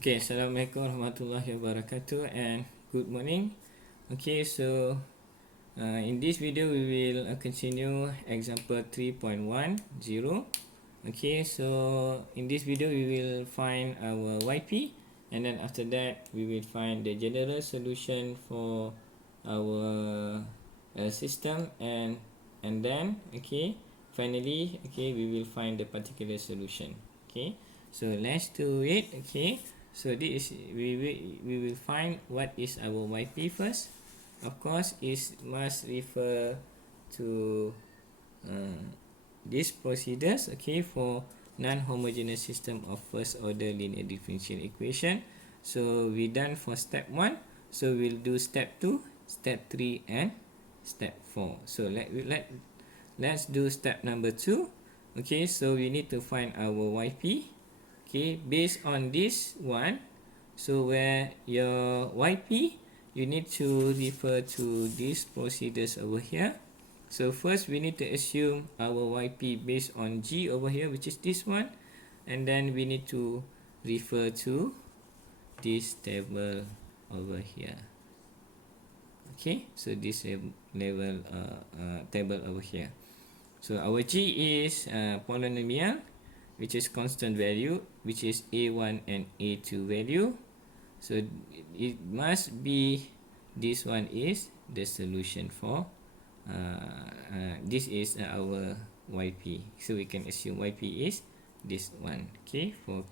Okay, Assalamualaikum warahmatullahi wabarakatuh and good morning. Okay, so in this video we will continue example 3.10. Okay, so in this video we will find our YP, and then after that we will find the general solution for our system, and then okay, finally okay, we will find the particular solution. Okay, so let's do it. Okay, so this is we will find what is our YP first. Of course, it must refer to uh, these procedures, okay, for non-homogeneous system of first order linear differential equation. So we done for step 1, so we'll do step 2, step 3 and step 4. So let's do step number 2. Okay, so we need to find our YP. Okay, based on this one, so where your YP, you need to refer to these procedures over here. So first we need to assume our YP based on G over here, which is this one, and then we need to refer to this table over here. Okay, so this level table over here. So our G is polynomial, which is constant value, which is A1 and A2 value. So it must be, this one is the solution for this is our YP. So we can assume YP is this one. Okay, for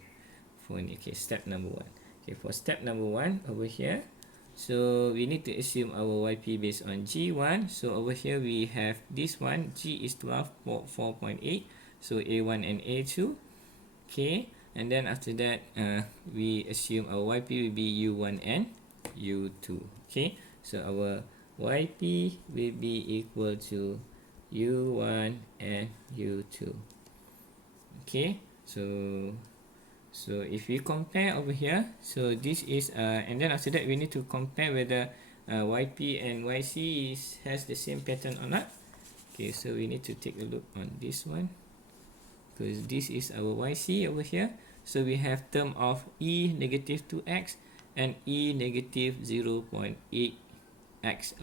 okay, step number 1. Okay, for step number 1 over here, so we need to assume our YP based on G1. So over here we have this one, G is 12.4.8, so A1 and A2. Okay, and then after that we assume our YP will be U1 and U2. Okay, so our YP will be equal to U1 and U2. Okay, so if we compare over here, so this is and then after that we need to compare whether YP and YC has the same pattern or not. Okay, so we need to take a look on this one, because this is our YC over here. So we have term of E negative 2x and E negative 0.8x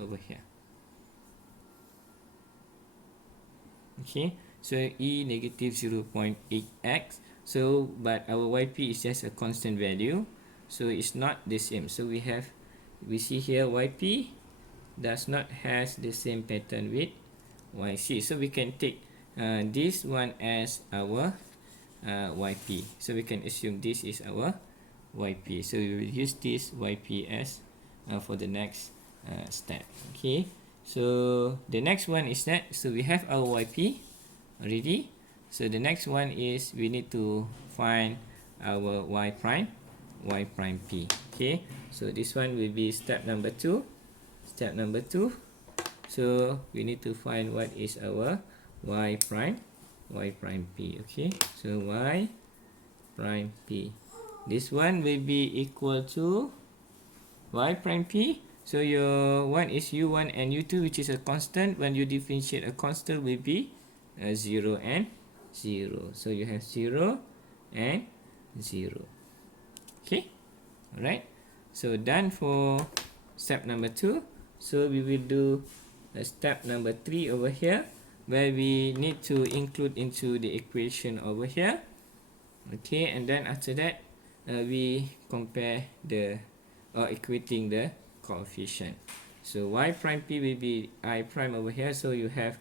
over here. Okay, so E negative 0.8x. So but our YP is just a constant value, so it's not the same. So we see here YP does not has the same pattern with YC. So we can take this one as our YP. So we can assume this is our YP. So we will use this YP as for the next step. Okay, so the next one is that, so we have our YP already. So the next one is we need to find our Y prime P. Okay, so this one will be step number 2. Step number 2, so we need to find what is our Y prime P. Okay, so Y prime P, this one will be equal to Y prime P. So your one is U1 and U2, which is a constant. When you differentiate a constant, will be 0 and 0. So you have 0 and 0. Okay, alright. So done for step number 2. So we will do step number 3 over here, where we need to include into the equation over here. Okay, and then after that we compare the equating the coefficient. So Y prime P will be I prime over here, so you have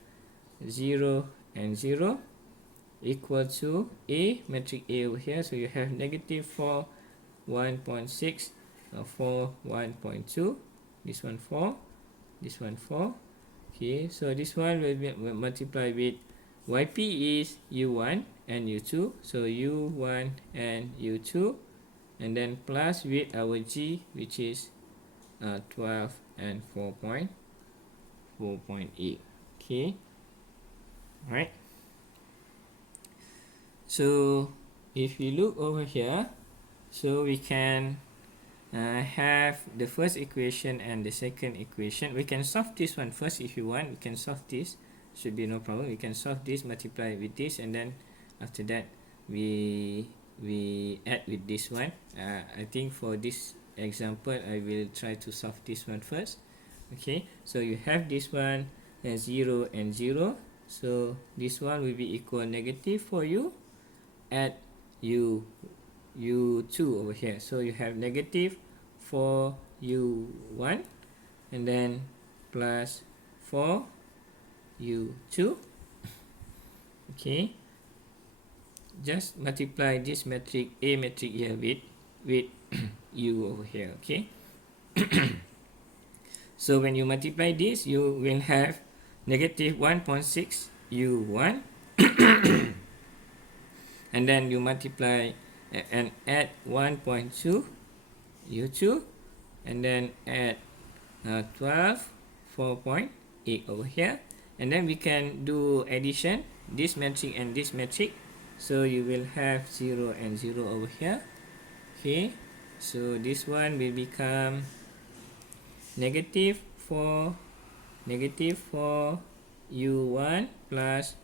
0 and 0 equal to A, metric A over here, so you have negative 4, 1.6, 4, 1.2, this one 4, this one 4. Okay, so this one will be multiplied with YP is U1 and U2, so U1 and U2, and then plus with our G, which is 12 and 4.8. Okay, alright. So if you look over here, so we can have the first equation and the second equation. We can solve this one first if you want. We can solve this, should be no problem. We can solve this, multiply with this, and then after that we we add with this one. I think for this example I will try to solve this one first. Okay, so you have this one as 0 and 0, so this one will be equal negative for you. Add u2 over here, so you have negative for u1 and then plus 4 u2. Okay, just multiply this matrix A matrix here with u over here. Okay, so when you multiply this, you will have negative 1.6 u1 and then you multiply and add 1.2 u2 and then add 12 4.8 over here, and then we can do addition this matrix and this matrix, so you will have 0 and 0 over here. Okay, so this one will become negative 4 u1 plus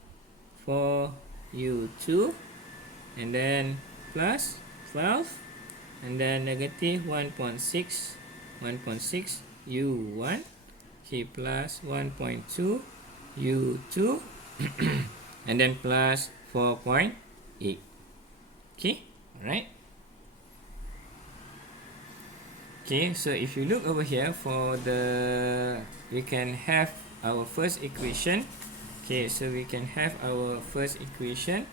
4 u2 and then plus 12 and then negative 1.6 u1, okay, plus 1.2 u2 and then plus 4.8. Okay, alright. Okay, so if you look over here for we can have our first equation. Okay, so we can have our first equation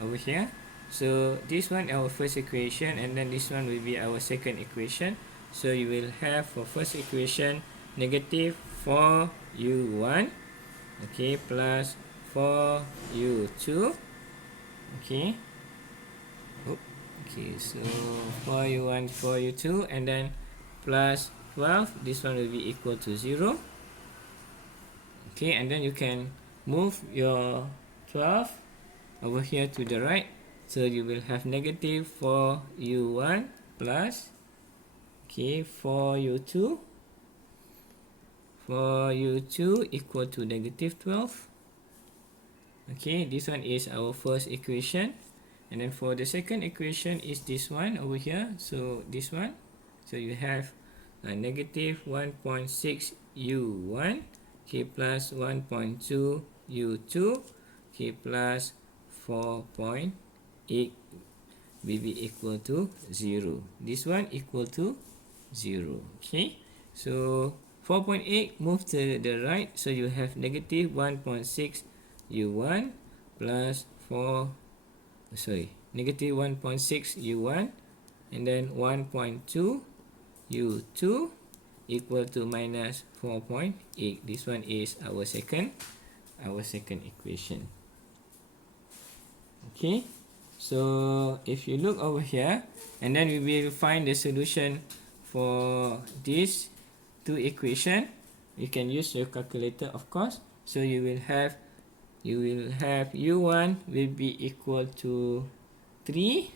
over here. So this one our first equation, and then this one will be our second equation. So you will have for first equation negative 4u1, okay, plus 4u2. Okay, okay, so 4u1 4u2 and then plus 12, this one will be equal to 0. Okay, and then you can move your 12 over here to the right, so you will have negative 4u1 plus, okay, 4u2 equal to negative 12. Okay, this one is our first equation, and then for the second equation is this one over here, so this one, so you have a negative 1.6 u1, okay, plus 1.2 u2, okay, plus 4.8 will be equal to 0. This one equal to 0. Okay, so 4.8 move to the right, so you have negative 1.6 u1 plus negative 1.6 u1 and then 1.2 u2 equal to minus 4.8. This one is our second equation. Okay, so if you look over here, and then we will find the solution for these two equation. You can use your calculator, of course. So you will have u1 will be equal to 3,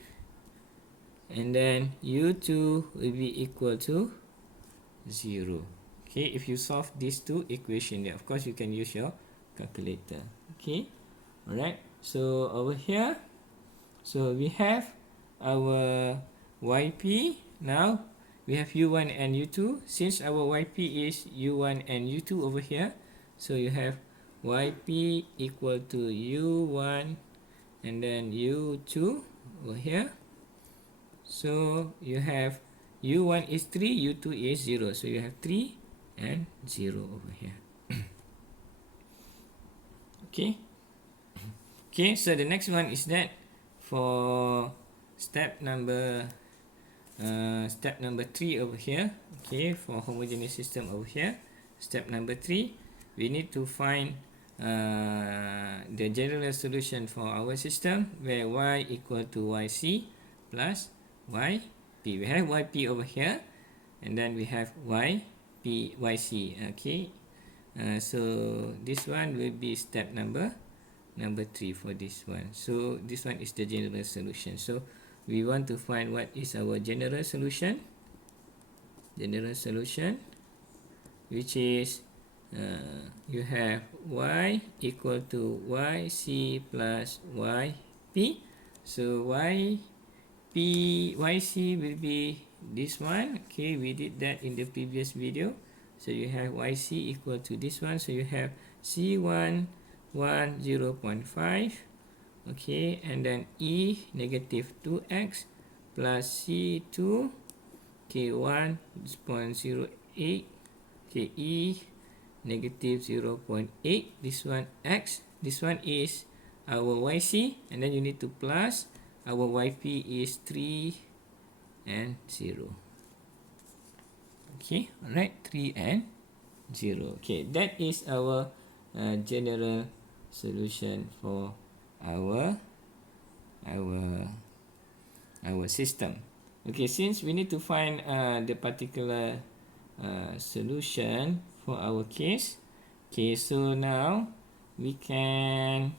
and then u2 will be equal to 0. Okay, if you solve these two equations, of course you can use your calculator. Okay, alright, so over here, so we have our yp. Now we have u1 and u2. Since our yp is u1 and u2 over here, so you have yp equal to u1 and then u2 over here. So you have u1 is 3, u2 is 0, so you have 3 and 0 over here. Okay, so the next one is that for step number 3 over here. Okay, for homogeneous system over here, step number 3, we need to find the general solution for our system, where y equal to yc plus yp. We have yp over here, and then we have yc. Okay, so this one will be step number 3 for this one. So this one is the general solution. So we want to find what is our general solution. Which is you have y equal to yc plus yp. So y YC will be this one. Okay, we did that in the previous video. So you have YC equal to this one. So you have C1 0.5. Okay, and then E negative 2x plus C2 okay 1.08. Okay, E negative 0.8. This one X. This one is our YC, and then you need to plus our YP is 3 and 0. Okay, alright, 3 and 0. Okay, that is our general solution for our system. Okay, since we need to find the particular solution for our case. Okay, so now we can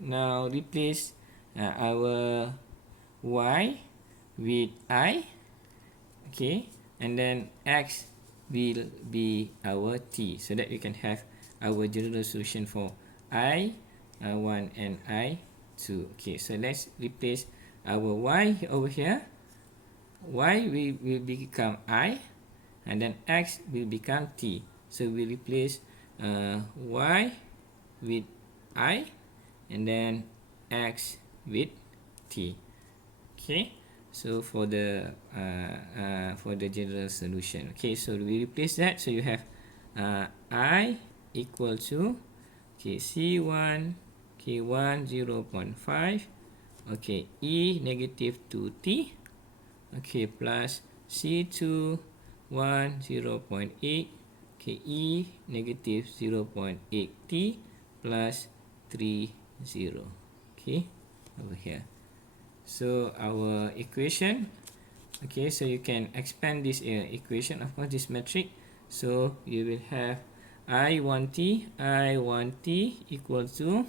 now replace our y with I. Okay, and then x will be our t, so that we can have our general solution for I1 and I2. Okay, so let's replace our y over here. Y will become I, and then x will become t. So we replace y with I, and then x with t. Okay, so for the general solution. Okay, so we replace that. So you have I equal to C1 K1 0.5. Okay, E negative 2t. Okay, plus C2 0.8. Okay, E negative 0.8t plus 3 0. Okay, over here. So our equation. Okay, so you can expand this equation, of course, this metric. So you will have I1t equal to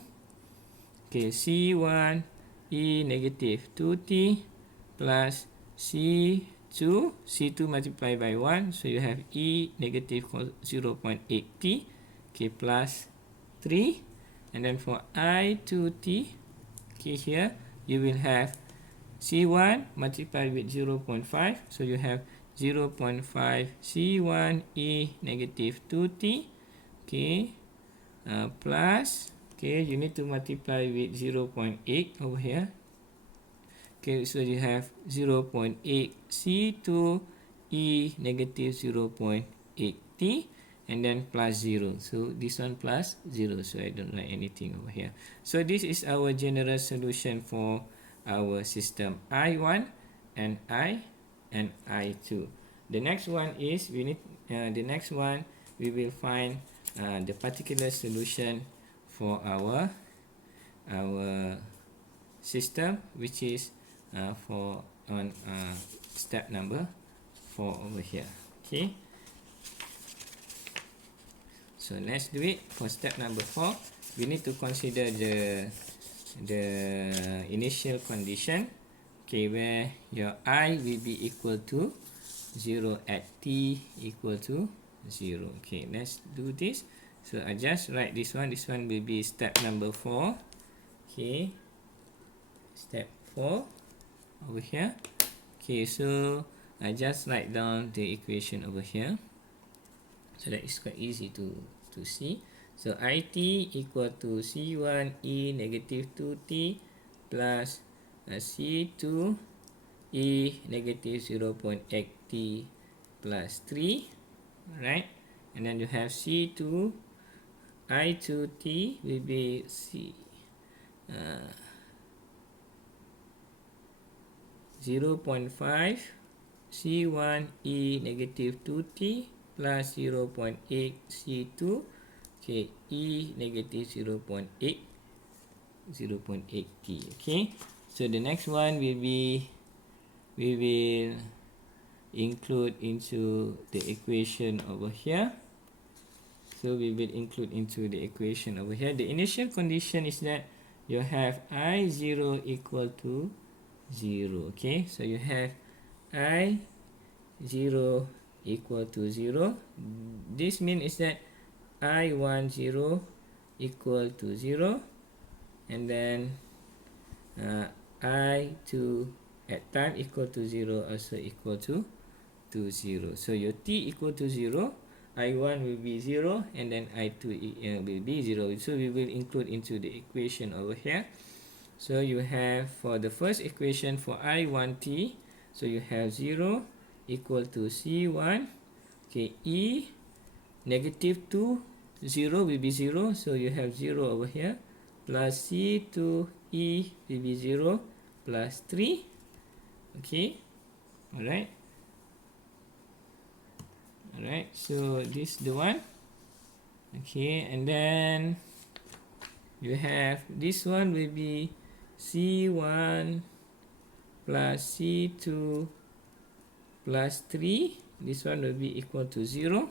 C1 E negative 2t plus C2 multiplied by 1. So you have E negative 0.8t plus 3. And then for I2t, here you will have C1 multiplied with 0.5. So you have 0.5 C1 E negative 2t. Plus, you need to multiply with 0.8 over here. So you have 0.8 C2 E negative 0.8t, and then plus 0. So this one plus 0. So I don't write anything over here. So this is our general solution for our system I1 and I2. The next one is we will find the particular solution for our system, which is for on step number 4 over here. Okay, so let's do it. For step number 4, we need to consider the initial condition, where your I will be equal to 0 at t equal to 0. Okay, let's do this. So I just write this one. This one will be step number 4. Okay, step 4 over here. Okay, so I just write down the equation over here, so that is quite easy to see. So IT equal to C1 E negative 2t plus C2 E negative 0.8t plus 3, right? And then you have C2 I2t will be 0.5 C1 E negative 2t plus 0.8 C2 E negative 0.8t. Okay, so the next one will be, we will include into the equation over here. So we will include into the equation over here. The initial condition is that you have I0 equal to 0. Okay, so you have I0 equal to 0. This means is that I10 equal to 0, and then I2 at time equal to 0 also equal to 0. So your t equal to 0, I1 will be 0 and then I2 will be 0. So we will include into the equation over here. So you have for the first equation for I1t, so you have 0 equal to C1, okay, E negative 2, 0 will be 0, so you have 0 over here, plus C2 E will be 0 plus 3, okay, alright, so this is the one, okay, and then you have this one will be C1 plus C2 plus 3, this one will be equal to 0.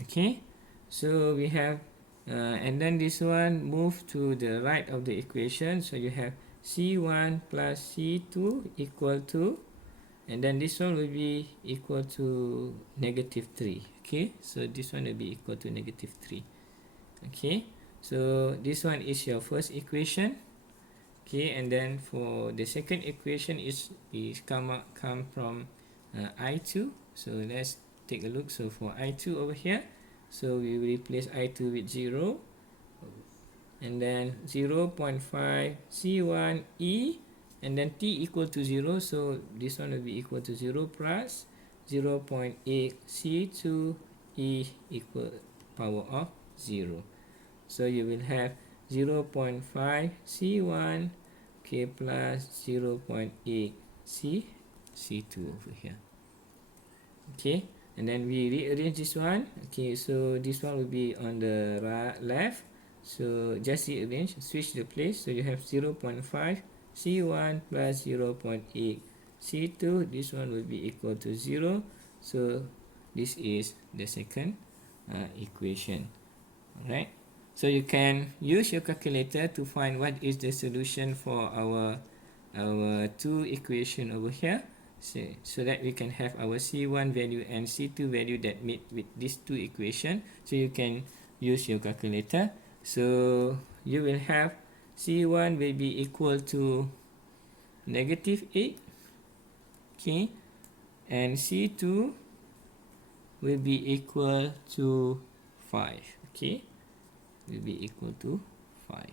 Okay, so we have and then this one move to the right of the equation, so you have C1 plus C2 equal to, and then this one will be equal to negative 3. Okay, so this one will be equal to negative 3. Okay, so this one is your first equation. Okay, and then for the second equation is come from I2. So let's take a look. So for I2 over here, so we replace I2 with 0, and then 0.5 C1 E, and then t equal to 0, so this one will be equal to 0 plus 0.8 C2 E equal power of 0. So you will have 0.5 C1 okay plus 0.8 C2 over here. Okay, and then we rearrange this one. Okay, so this one will be on the left, so just rearrange, switch the place, so you have 0.5 C1 plus 0.8 C2, this one will be equal to 0, so this is the second equation. Alright, so you can use your calculator to find what is the solution for our two equation over here, so that we can have our C1 value and C2 value that meet with these two equations. So you can use your calculator. So you will have C1 will be equal to negative 8, okay, and C2 will be equal to 5, okay, will be equal to 5.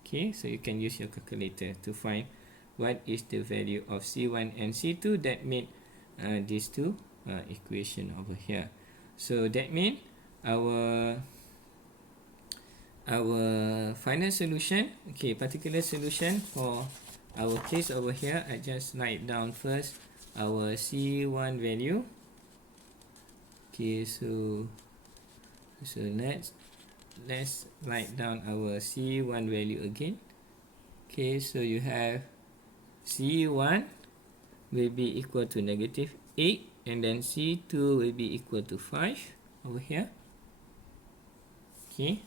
Okay, so you can use your calculator to find what is the value of C1 and C2 that meet these two equation over here. So that means our final solution, okay, particular solution for our case over here, I just write down first our C1 value. Okay, so let's write down our C1 value again. Okay, so you have C1 will be equal to negative 8, and then C2 will be equal to 5 over here. Okay,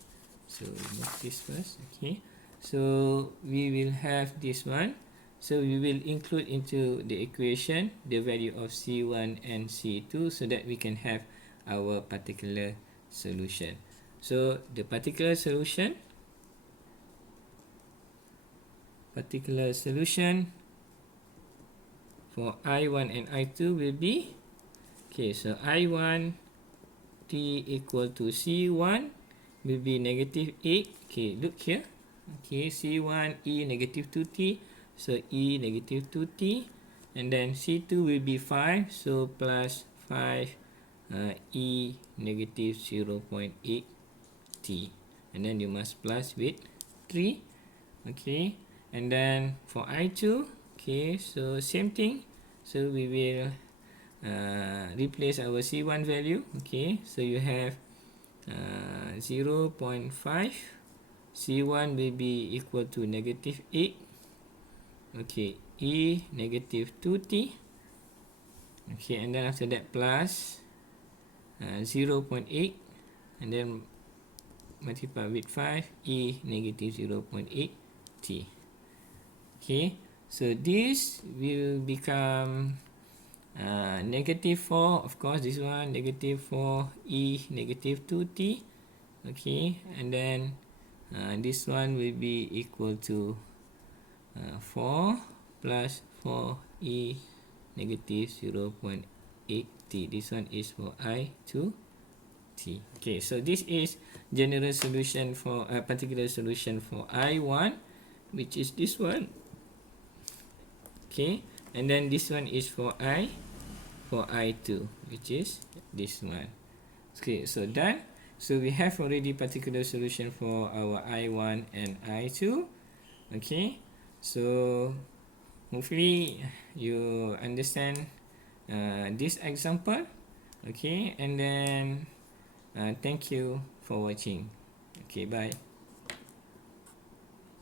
so remove this first. Okay, so we will have this one, so we will include into the equation the value of C1 and C2 so that we can have our particular solution. So the particular solution for I1 and I2 will be, okay, so I1 t equal to C1 will be negative 8. Okay, look here. Okay, C1 E negative 2t, so E negative 2t, and then C2 will be 5, so plus 5 E negative 0.8 t, and then you must plus with 3. Okay, and then for I2, okay, so same thing, so we will replace our C1 value. Okay, so you have 0.5 C1 will be equal to negative 8. Okay, E negative 2t. Okay, and then after that plus 0.8, and then multiply with 5, E negative 0.8 t. Okay, so this will become negative 4, of course this one negative 4 E negative 2t, Okay, and then this one will be equal to 4 plus 4e negative 0.8t. This one is for I to t. Okay, so this is general solution for a particular solution for I1, which is this one. Okay, and then this one is for I2, which is this one. Okay, so done. So we have already particular solution for our I1 and I2. Okay, so hopefully you understand this example. Okay, and then thank you for watching. Okay, bye.